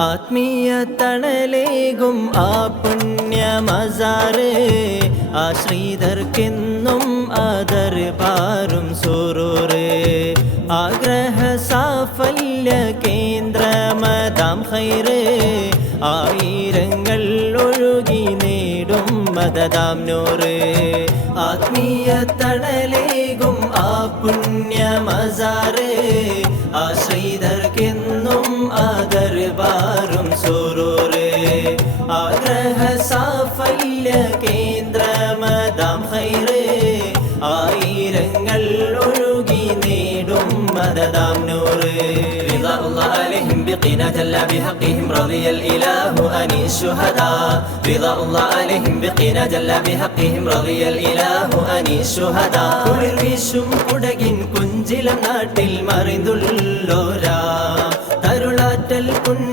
ആത്മീയ തണലേകും ആ പുണ്യ മസാറ് ആശ്രിതർക്കെന്നും ആദർബാറും സുറൂറ് ആഗ്രഹ സാഫല്യ കേന്ദ്രമതാം ഖൈറ് ആയിരങ്ങൾ ഒഴുകി നേടും മദദാം നൂറ് ആത്മീയ തണലേകും ആ പുണ്യ മസാറ് ആശ്രിതർക്കെന്നും ആദർബാറും സുറൂറ് ആഗ്രഹ സാഫല്യ കേന്ദ്രമതാം ഖൈറ് ആയിരങ്ങൾ ഒഴുകി നേടും മദദാം നൂറ് رضا الله عليهم بقنا جل بحقهم رضي الإله عن الشهداء رضا الله عليهم بقنا جل بحقهم رضي الإله عن الشهداء കുളിർ വീശും കുടകിൻ കുഞ്ചിലം നാട്ടിൽ മറിതുള്ളോരാ തരുളാറ്റൽ പുണ്യ